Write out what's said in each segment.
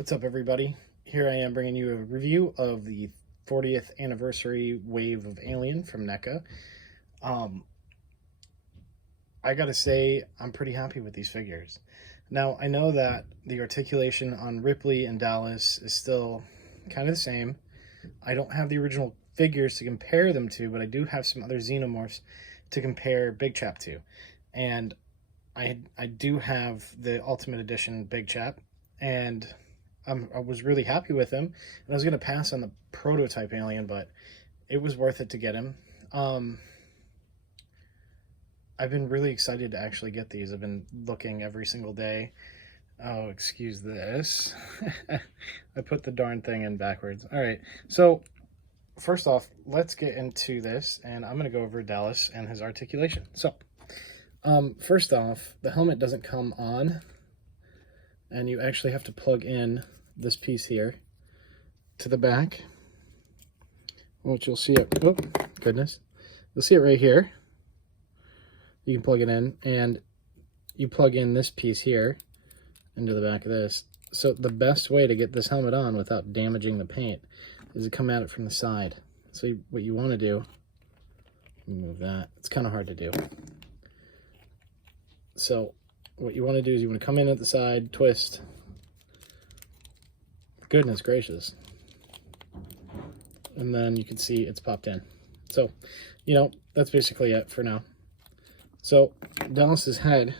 What's up, everybody? Here I am bringing you a review of the 40th anniversary wave of Alien from Neca. Um, I gotta say, I'm pretty happy with these figures. Now, I know that the articulation on Ripley and Dallas is still kind of the same. I don't have the original figures to compare them to, but I do have some other xenomorphs to compare Big Chap to. And I do have the Ultimate Edition Big Chap, and I was really happy with him, and I was going to pass on the prototype Alien, but it was worth it to get him. I've been really excited to actually get these. I've been looking every single day. Oh, excuse this. I put the darn thing in backwards. All right, so first off, let's get into this, and I'm going to go over Dallas and his articulation. So, first off, the helmet doesn't come on, and you actually have to plug in this piece here to the back, which you'll see it. Oh, goodness. You'll see it right here. You can plug it in, and you plug in this piece here into the back of this. So the best way to get this helmet on without damaging the paint is to come at it from the side. So what you want to do, move that. It's kind of hard to do. So what you want to do is you want to come in at the side, twist. Goodness gracious. And then you can see it's popped in. So, that's basically it for now. So Dallas's head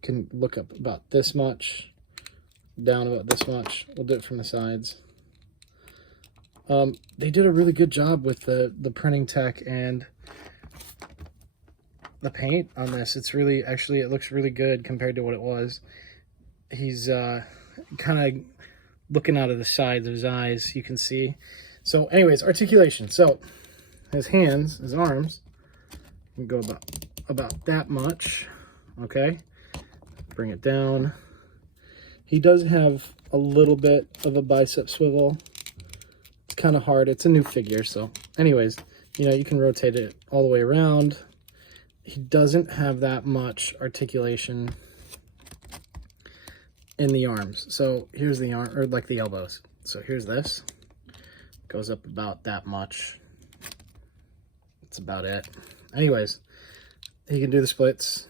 can look up about this much, down about this much. We'll do it from the sides. They did a really good job with the printing tech and the paint on this. It's really, actually, it looks really good compared to what it was. He's kind of looking out of the sides of his eyes, you can see. So anyways, articulation. So his hands, his arms, can go about that much, okay? Bring it down. He does have a little bit of a bicep swivel. It's kind of hard. It's a new figure, so anyways, you can rotate it all the way around. He doesn't have that much articulation in the arms. So here's the arm, or like the elbows. So here's this. Goes up about that much. That's about it. Anyways, he can do the splits.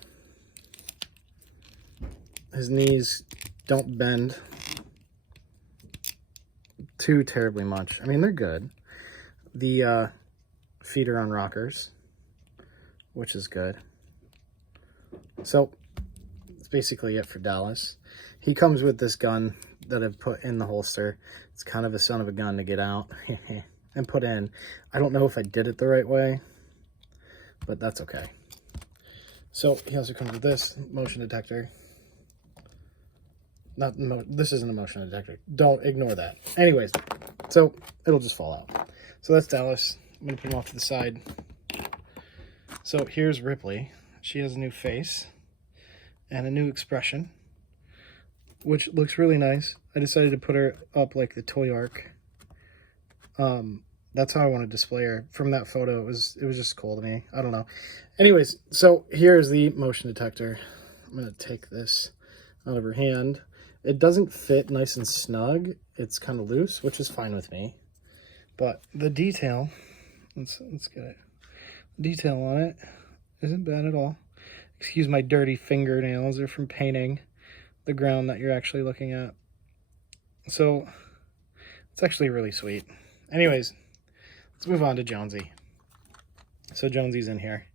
His knees don't bend too terribly much. I mean, they're good. The feet are on rockers, which is good. So that's basically it for Dallas. He comes with this gun that I've put in the holster. It's kind of a son of a gun to get out and put in. I don't know if I did it the right way, but that's okay. So he also comes with this motion detector. This isn't a motion detector. Don't ignore that. Anyways, so it'll just fall out. So that's Dallas. I'm going to put him off to the side. So here's Ripley. She has a new face and a new expression, which looks really nice. I decided to put her up like the toy arc. That's how I want to display her. From that photo, it was just cool to me. I don't know. Anyways, so here's the motion detector. I'm going to take this out of her hand. It doesn't fit nice and snug. It's kind of loose, which is fine with me. But the detail, let's get it. Detail on it isn't bad at all. Excuse my dirty fingernails. They're from painting the ground that you're actually looking at. So it's actually really sweet. Anyways, let's move on to Jonesy. So Jonesy's in here.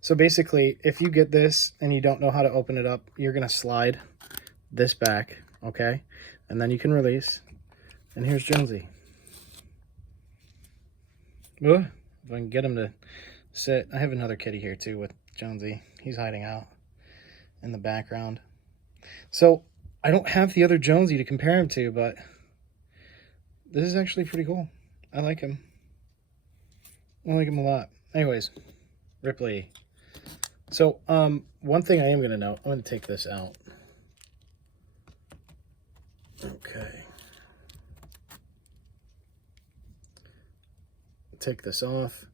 So basically, if you get this and you don't know how to open it up, you're going to slide this back, okay? And then you can release. And here's Jonesy. Ooh, if I can get him to sit. I have another kitty here too with Jonesy. He's hiding out in the background. So I don't have the other Jonesy to compare him to, but this is actually pretty cool. I like him. I like him a lot. Anyways, Ripley. So one thing I am going to note, I'm going to take this out. Okay. Take this off.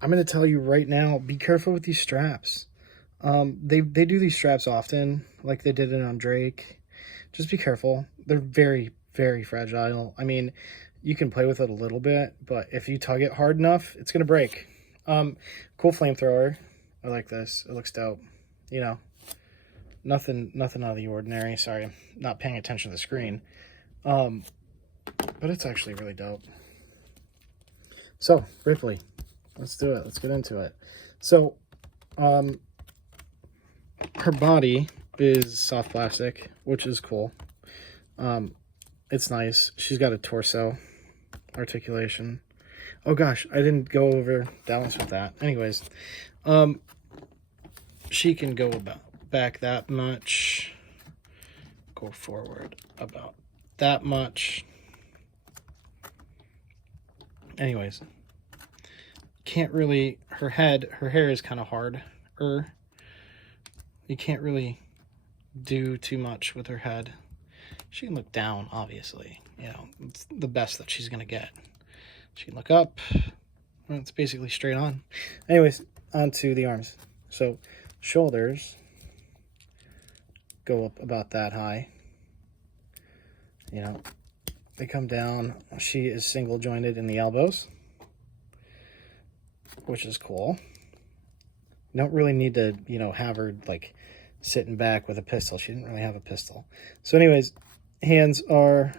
I'm going to tell you right now, be careful with these straps. They do these straps often, like they did it on Drake. just be careful. They're very, very fragile. I mean, you can play with it a little bit, but if you tug it hard enough, it's going to break. Cool flamethrower. I like this. It looks dope. You know, nothing out of the ordinary. Sorry, I'm not paying attention to the screen. But it's actually really dope. So, Ripley, let's do it. Let's get into it. So, her body is soft plastic, which is cool. It's nice. She's got a torso articulation. Oh gosh, I didn't go over Dallas with that. Anyways, she can go about back that much, go forward about that much. Anyways, can't really, her hair is kind of hard. You can't really do too much with her head. She can look down, obviously. You know, it's the best that she's going to get. She can look up. Well, it's basically straight on. Anyways, on to the arms. So, shoulders go up about that high. You know, they come down. She is single jointed in the elbows, which is cool. You don't really need to, you know, have her like sitting back with a pistol. She didn't really have a pistol. So anyways, hands are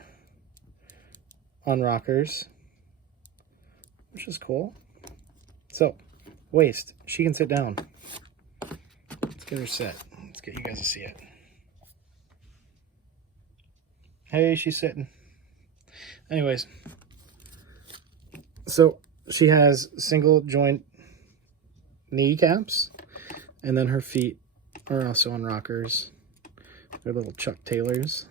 on rockers, which is cool. So, waist. She can sit down. Let's get her set. Let's get you guys to see it. Hey, she's sitting. Anyways, so she has single joint kneecaps, and then her feet are also on rockers. They're little Chuck Taylors.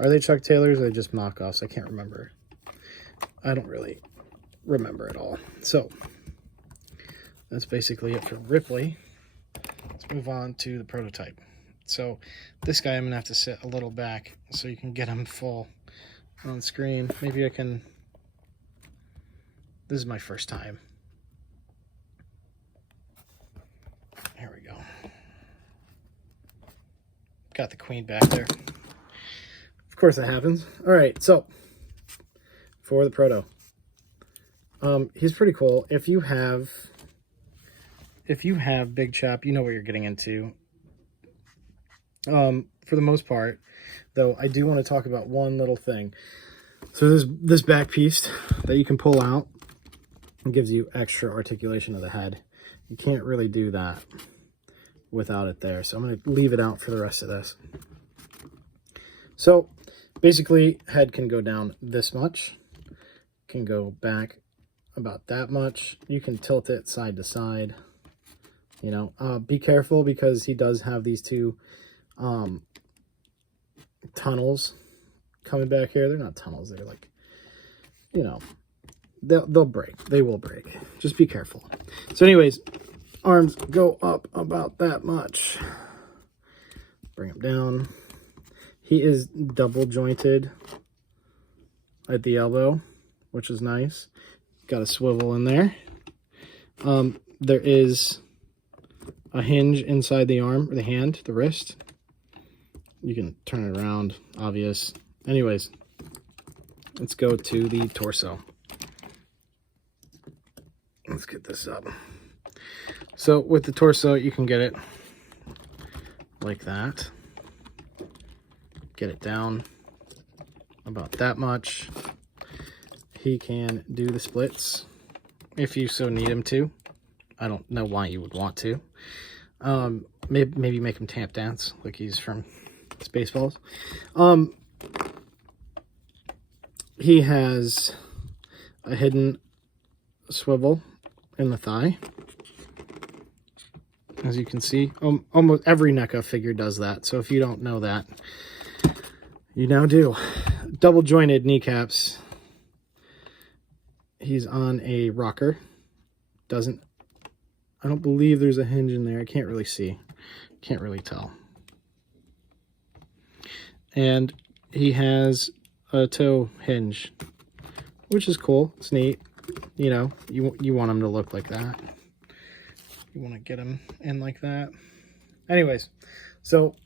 Are they Chuck Taylors or are they just mock-offs? I can't remember. I don't really remember at all. So, that's basically it for Ripley. Let's move on to the prototype. So, this guy I'm going to have to sit a little back so you can get him full on screen. Maybe I can... This is my first time. Here we go. Got the queen back there. Of course that happens. All right, so for the proto, he's pretty cool. If you have Big Chap, you know what you're getting into. For the most part, though, I do want to talk about one little thing. So there's this back piece that you can pull out. It gives you extra articulation of the head. You can't really do that without it there. So I'm going to leave it out for the rest of this. So basically, head can go down this much. Can go back about that much. You can tilt it side to side. You know, be careful because he does have these two tunnels coming back here. They're not tunnels. They're like, you know, they'll break. They will break. Just be careful. So anyways, arms go up about that much. Bring them down. He is double jointed at the elbow, which is nice. Got a swivel in there. There is a hinge inside the arm, or the hand, the wrist. You can turn it around, obvious. Anyways, let's go to the torso. Let's get this up. So with the torso, you can get it like that. Get it down about that much. He can do the splits if you so need him to. I don't know why you would want to. Maybe make him tap dance like he's from Spaceballs. He has a hidden swivel in the thigh. As you can see, almost every NECA figure does that. So if you don't know that, you now do. Double jointed kneecaps. He's on a rocker. I don't believe there's a hinge in there. I can't really see. Can't really tell. And he has a toe hinge, which is cool. It's neat. You know, you want him to look like that. You want to get him in like that. Anyways, so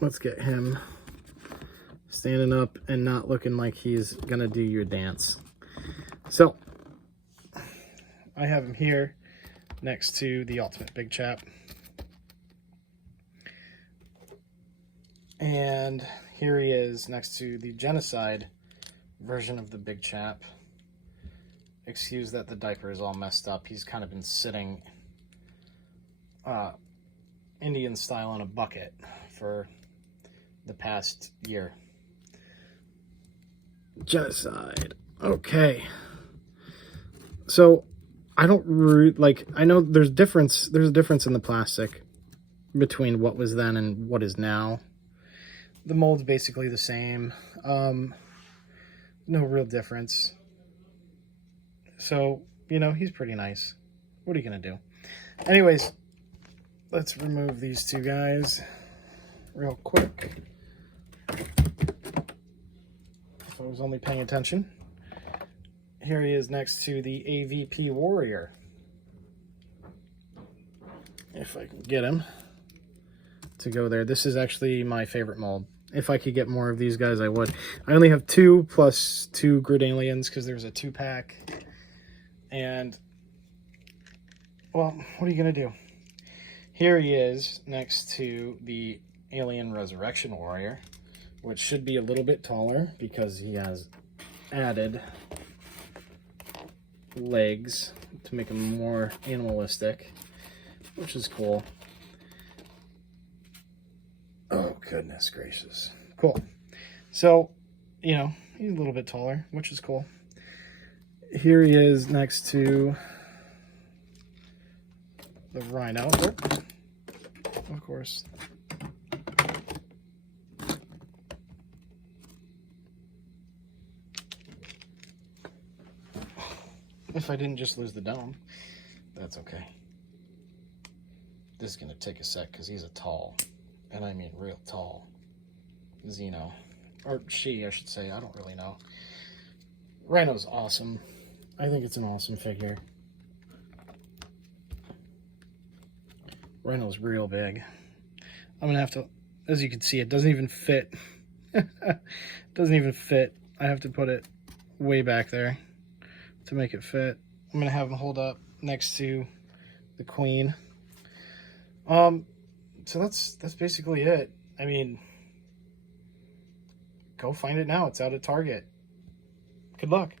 let's get him standing up and not looking like he's gonna do your dance. So I have him here next to the Ultimate Big Chap. And here he is next to the Genocide version of the Big Chap. Excuse that the diaper is all messed up. He's kind of been sitting Indian style in a bucket for the past year. Genocide. Okay. So I don't like, I know there's a difference in the plastic between what was then and what is now. The mold's basically the same. No real difference. So, you know, he's pretty nice. What are you going to do? Anyways, let's remove these two guys real quick. If I was only paying attention. Here he is next to the AVP Warrior. If I can get him to go there. This is actually my favorite mold. If I could get more of these guys, I would. I only have 2 plus 2 Grid Aliens because there's a 2-pack. And, well, what are you going to do? Here he is next to the Alien Resurrection Warrior, which should be a little bit taller because he has added legs to make him more animalistic, which is cool. Oh, goodness gracious. Cool. So, you know, he's a little bit taller, which is cool. Here he is next to the Rhino. Oh, of course. If I didn't just lose the dome, that's okay. This is going to take a sec because he's a tall, and I mean real tall, Xeno. Or she, I should say. I don't really know. Rhino's awesome. I think it's an awesome figure. Rhino's real big. I'm going to have to, as you can see, it doesn't even fit. It doesn't even fit. I have to put it way back there to make it fit. I'm going to have him hold up next to the Queen. So that's basically it. I mean, go find it now. It's out at Target. Good luck.